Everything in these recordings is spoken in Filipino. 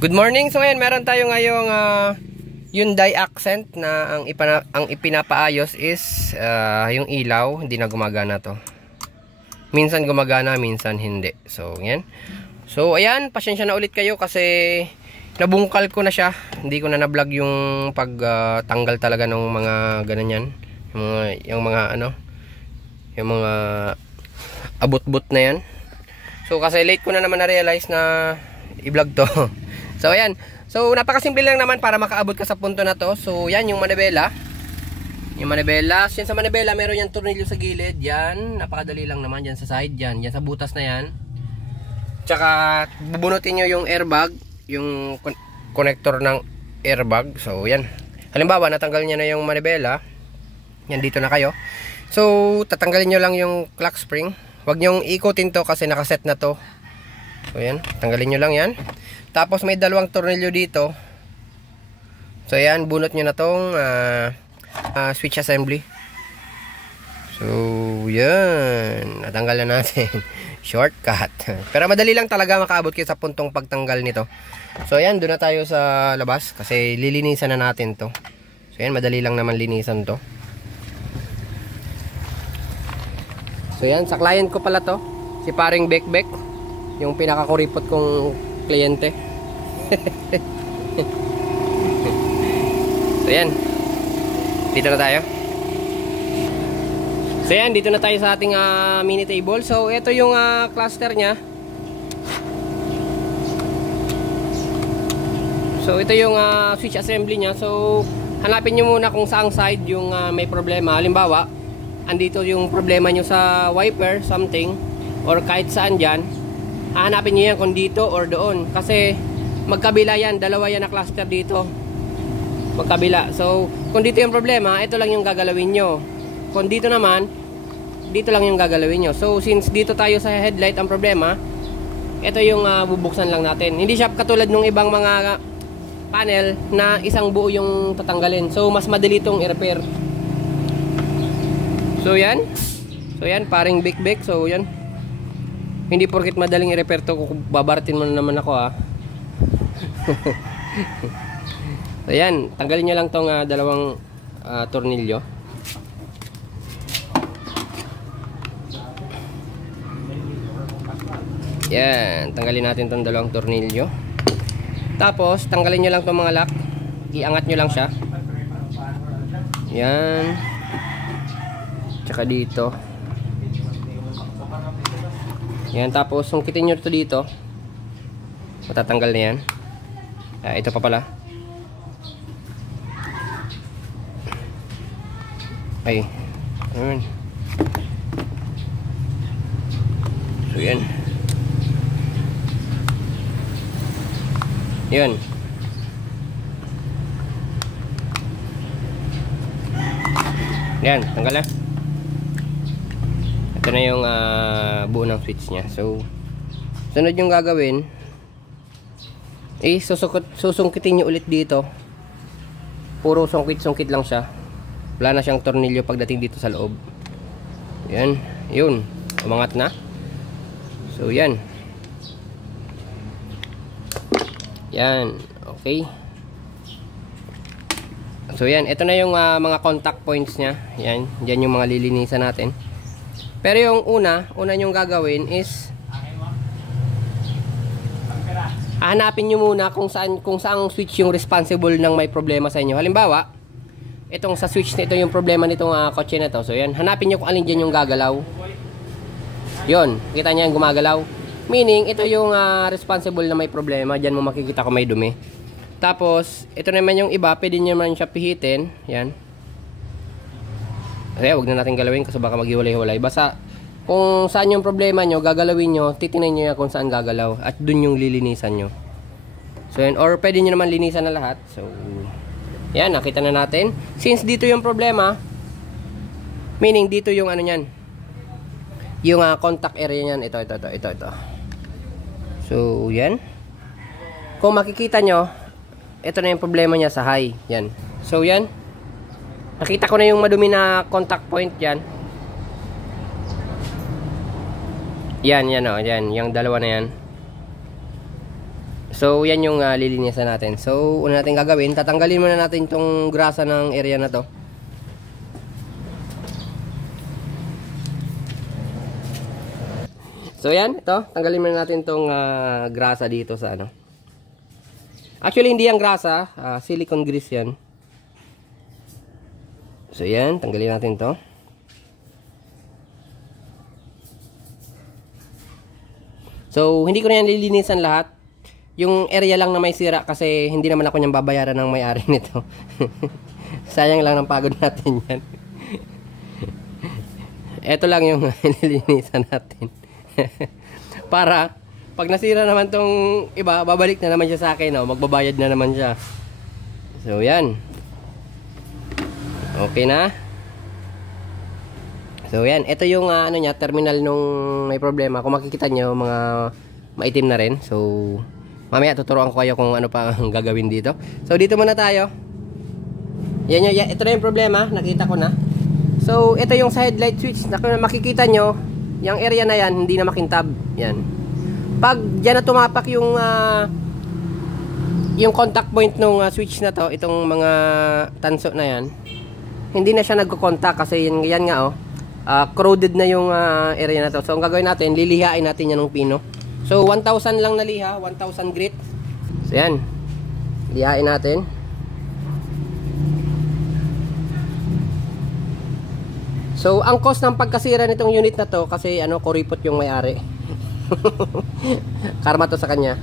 Good morning. So ngayon meron tayo ngayong Hyundai Accent na ang ipinapaayos is yung ilaw, hindi na gumagana to. Minsan gumagana, minsan hindi. So yan. So ayan, pasensya na ulit kayo kasi nabungkal ko na siya. Hindi ko na na-vlog yung pagtanggal talaga ng mga ganyan. Yung mga abot-bot na yan. So kasi late ko na naman na-realize na i-vlog to. So ayan. So napakasimple lang naman para makaabot ka sa punto na to. So yan yung manibela. Yung manibela, yan sa manibela meron yung tornilyo sa gilid. Yan, napakadali lang naman yan sa side yan. Yan sa butas na yan. Tsaka bubunutin nyo yung airbag, yung connector ng airbag. So yan. Halimbawa natanggal niya na yung manibela. Yan, dito na kayo. So tatanggalin nyo lang yung clock spring. Huwag nyong ikutin to kasi nakaset na to. So yan, tanggalin nyo lang yan. Tapos may dalawang tornilyo dito. So yan, bunot nyo na tong switch assembly. So yan, natanggal na natin. Shortcut. Pero madali lang talaga makaabot kayo sa puntong pagtanggal nito. So yan, doon na tayo sa labas kasi lilinisan na natin to. So yan, madali lang naman linisan to. So yan, sa client ko pala to, si paring Bekbek, yung pinakakuripot kong kliyente. So yan, dito na tayo. So yan, dito na tayo sa ating mini table. So ito yung cluster nya. So ito yung switch assembly nya. So hanapin nyo muna kung saang side yung may problema. Halimbawa, andito yung problema nyo sa wiper, something, or kahit saan dyan, hahanapin nyo yan kung dito or doon. Kasi magkabila yan, dalawa yan na cluster dito. Magkabila. So, kung dito yung problema, ito lang yung gagalawin nyo. Kung dito naman, dito lang yung gagalawin nyo. So, since dito tayo sa headlight ang problema, ito yung bubuksan lang natin. Hindi siya katulad ng ibang mga panel na isang buo yung tatanggalin. So, mas madali itong i-repair. So yan. So yan, paring Bekbek. So yan. Hindi porket madaling i-repair to, babaratin mo na naman ako So yan, tanggalin nyo lang tong dalawang tornilyo. Yan, tanggalin natin tong dalawang tornilyo. Tapos tanggalin nyo lang tong mga lock. Iangat nyo lang siya. Yan. Tsaka dito. Yan, tapos sungkitin nyo ito dito. Matatanggal na yan. Ito pa pala. Ay. Ayun. So yan. Yan. Yan, tanggal na. Ito na yung buo ng switch nya. So sunod yung gagawin, susungkitin nyo ulit dito. Puro sungkit-sungkit lang siya. Wala na siyang tornilyo pagdating dito sa loob. Yan, yun, umangat na. So yan. Yan, okay. So yan, ito na yung mga contact points nya. Yan, dyan yung mga lilinisan natin. Pero yung una nyong gagawin is hanapin nyo muna kung saang switch yung responsible ng may problema sa inyo. Halimbawa, itong sa switch nito yung problema nitong kotse na to. So yan, hanapin nyo kung alin dyan yung gagalaw. Yun, kita nyo yung gumagalaw. Meaning, ito yung responsible na may problema. Dyan mo makikita kung may dumi. Tapos, ito naman yung iba, pwede nyo naman siya pihitin. Yan. Kaya huwag na natin galawin kasi baka maghiwalay-hiwalay. Basta kung saan yung problema nyo, gagalawin nyo, titingnan nyo yan kung saan gagalaw. At dun yung lilinisan nyo. So yan, or pwede nyo naman linisan na lahat. So yan, nakita na natin. Since dito yung problema, meaning dito yung ano nyan, yung contact area nyan. Ito. So yan. Kung makikita nyo, ito na yung problema niya sa high. Yan. So yan. Nakita ko na yung madumi na contact point yan. Yan, yan o. Yan, yung dalawa na yan. So yan yung lilinisan natin. So una natin gagawin, tatanggalin muna natin itong grasa ng area na to. So yan, ito, tanggalin muna natin itong grasa dito sa ano. Actually hindi yung grasa, silicone grease yan. So yan, tanggalin natin to. So hindi ko na yan lilinisan lahat. Yung area lang na may sira kasi hindi naman ako niyang babayaran ng may-ari nito. Sayang lang ng pagod natin yan. Ito lang yung lilinisan natin. Para pag nasira naman tong iba, babalik na naman siya sa akin, oh, magbabayad na naman siya. So yan. Okay na. So yan, ito yung ano niya, terminal nung may problema. Kung makikita nyo, mga maitim na rin. So mamaya tuturuan ko kayo kung ano pa ang gagawin dito. So dito muna tayo. Yan yung, ito na yung problema, nakita ko na. So ito yung side light switch. Makikita nyo, yung area na yan hindi na makintab. Yan. Pag dyan na tumapak yung contact point ng switch na to, itong mga tanso na yan, hindi na siya nagko-contact kasi yan nga, oh, corroded na yung area na to. So ang gagawin natin, lilihain natin yan ng pino. So 1,000 lang na liha, 1,000 grit. So yan, lihain natin. So ang cost ng pagkasira nitong unit na to, kasi ano, kuripot yung may-ari. Karma to sa kanya.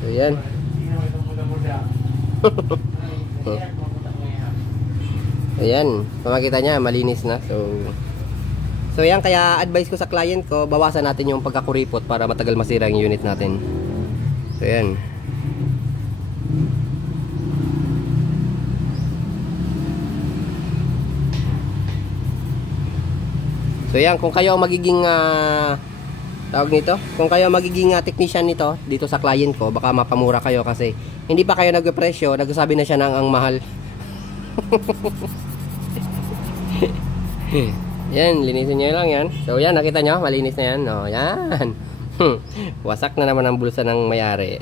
So yan. Ayan, pamakita niya, malinis na. So yan, kaya advice ko sa client ko, bawasan natin yung pagkakuripot para matagal masira yung unit natin. So yan. So yan, kung kayo magiging tawag nito, kung kayo magiging technician nito dito sa client ko, baka mapamura kayo kasi hindi pa kayo nagpe-presyo, nagsasabi na siya ng ang mahal. Yan, linisin nyo lang yan. So yan, nakita nyo, malinis na yan. O, yan. Wasak na naman ang bulsa ng may-ari.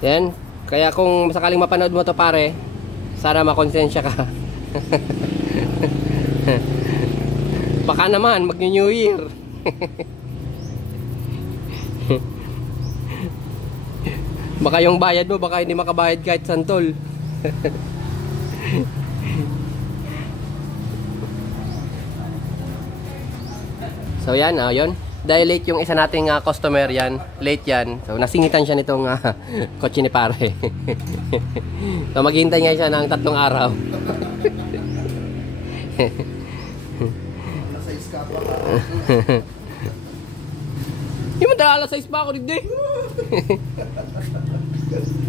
Yan, kaya kung sakaling mapanood mo to pare, sana makonsensya ka. Baka naman mag-New Year. Baka yung bayad mo, baka hindi makabayad kahit santol. So yan, yun. Dahil late yung isa nating customer yan, late yan. So nasingitan siya nitong kotse ni pare. So maghihintay nga siya ng 3 araw. Hindi mo dala alas 6 pa ako dito eh.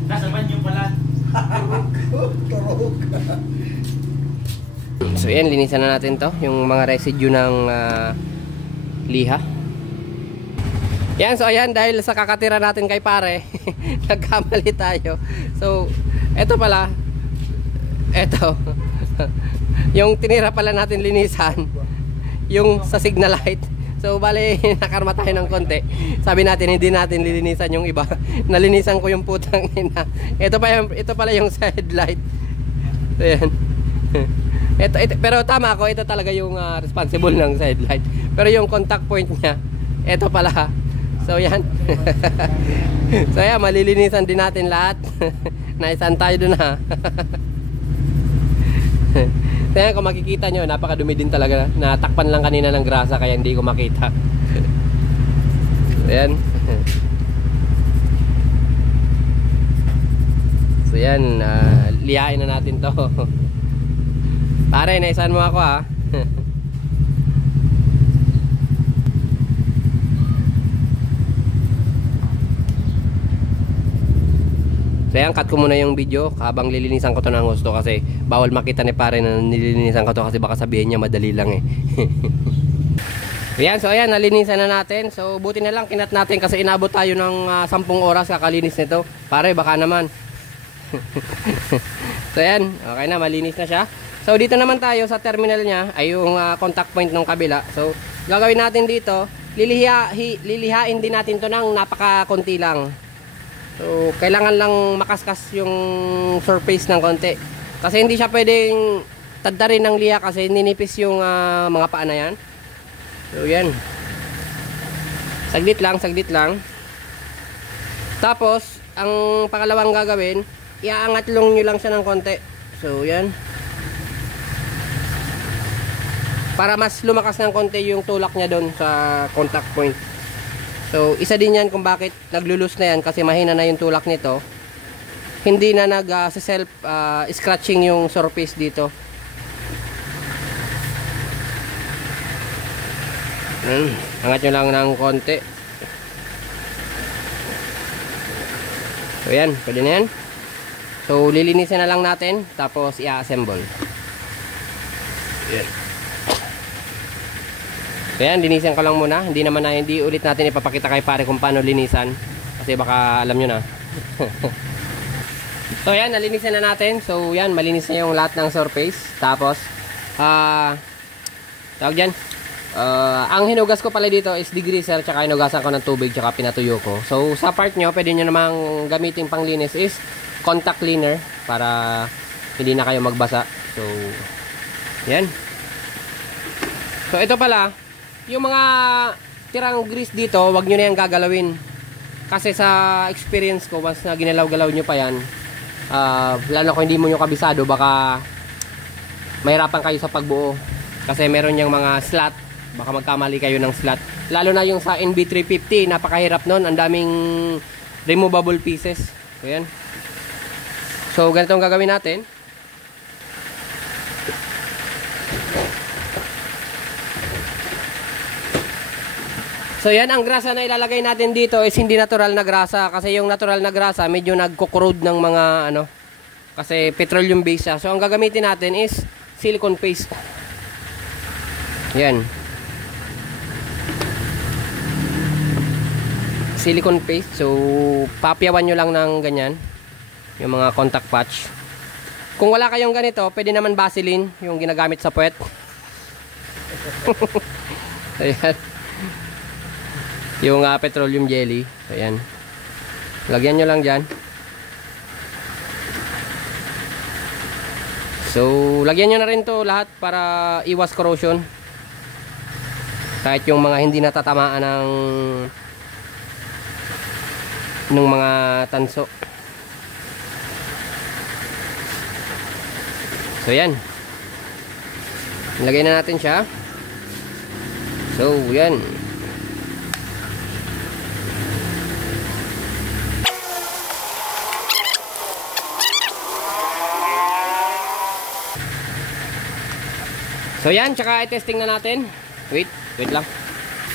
Nasa banyo pala. So yan, linisan na natin to, yung mga residue ng liha. Yan, so ayan, dahil sa kakatira natin kay pare, nagkamali tayo. So eto pala, eto yung tinira pala natin linisan, yung sa signal light. So bale, nakarma tayo ng konti. Sabi natin hindi natin lilinisan yung iba. Nalinisan ko yung putang ina. Ito pala yung side light. So yan. Ito, pero tama ako, ito talaga yung responsible ng side light. Pero yung contact point niya, ito pala. So yan. So yan, malilinisan din natin lahat. Naisan tayo dun ha. Kaya kung makikita nyo, napakadumi din talaga. Natakpan lang kanina ng grasa kaya hindi ko makita. So yan. So yan, lihain na natin to. Pare, naisan mo ako ha. So yan, cut ko muna yung video habang lilinisan ko to ng gusto kasi bawal makita ni pare na nililinisan ko to kasi baka sabihin niya madali lang eh. Ayan, so ayan, nalinisan na natin. So buti na lang kinat natin kasi inabot tayo ng 10 oras kakalinis nito. Pare, baka naman So yan, okay na, malinis na siya. So dito naman tayo sa terminal niya ay yung contact point ng kabila. So gagawin natin dito, lilihain din natin to ng napaka-konti lang. So kailangan lang makaskas yung surface ng konti. Kasi hindi siya pwedeng taddarin ng liha kasi ninipis yung mga paa na yan. So yan. Saglit lang, saglit lang. Tapos ang pangalawang gagawin, iaangat lang nyo lang siya ng konti. So yan. Para mas lumakas ng konti yung tulak niya doon sa contact point. So isa din yan kung bakit naglulus na yan, kasi mahina na yung tulak nito. Hindi na nag-self scratching yung surface dito. Angat nyo lang ng konti. So yan, pwede na yan. So lilinisin na lang natin, tapos i-assemble. Yan. So yan, linisan ko lang muna. Hindi ulit natin ipapakita kay pare kung paano linisan, kasi baka alam nyo na. So yan, nalinisan na natin. So yan, malinis na yung lahat ng surface. Tapos tawag dyan, ang hinugas ko pala dito is degreaser, tsaka hinugasan ko ng tubig, tsaka pinatuyo ko. So sa part nyo, pwede nyo namang gamitin pang linis is contact cleaner, para hindi na kayo magbasa. So yan. So ito pala, yung mga tirang grease dito, wag nyo na yan gagalawin. Kasi sa experience ko, once na ginalaw-galaw nyo pa yan, lalo kung hindi mo nyo kabisado, baka mahirapan kayo sa pagbuo. Kasi meron yung mga slot, baka magkamali kayo ng slot. Lalo na yung sa NB350, napakahirap nun. Ang daming removable pieces. So yan. So ganito ang gagawin natin. So yan, ang grasa na ilalagay natin dito is hindi natural na grasa, kasi yung natural na grasa medyo nagko-corrode ng mga kasi petroleum base siya. So ang gagamitin natin is silicone paste. Yan. Silicone paste. So papiyawan nyo lang ng ganyan yung mga contact patch. Kung wala kayong ganito, pwede naman Vaseline, yung ginagamit sa puwet. Ayan. Yung petroleum jelly. So yan, lagyan nyo lang dyan. So lagyan nyo na rin to lahat para iwas corrosion, kahit yung mga hindi natatamaan ng mga tanso. So yan, lagyan na natin siya. So yan. So yan, tsaka i-testing na natin. Wait lang.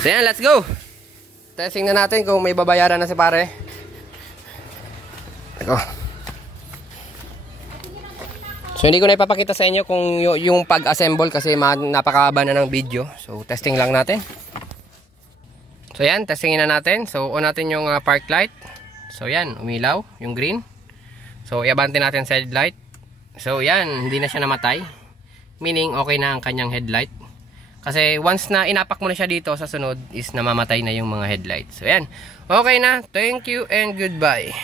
So yan, let's go. Testing na natin kung may babayaran na si pare. Ito. So hindi ko na ipapakita sa inyo kung yung pag-assemble, kasi napakahaba na ng video. So testing lang natin. So yan, testingin na natin. So on natin yung park light. So yan, umilaw yung green. So iabante natin sa headlight. So yan, hindi na siya namatay. Meaning okay na ang kanyang headlight. Kasi once na inapak mo na siya dito, sa sunod is namamatay na yung mga headlights. So yan, okay na. Thank you and goodbye.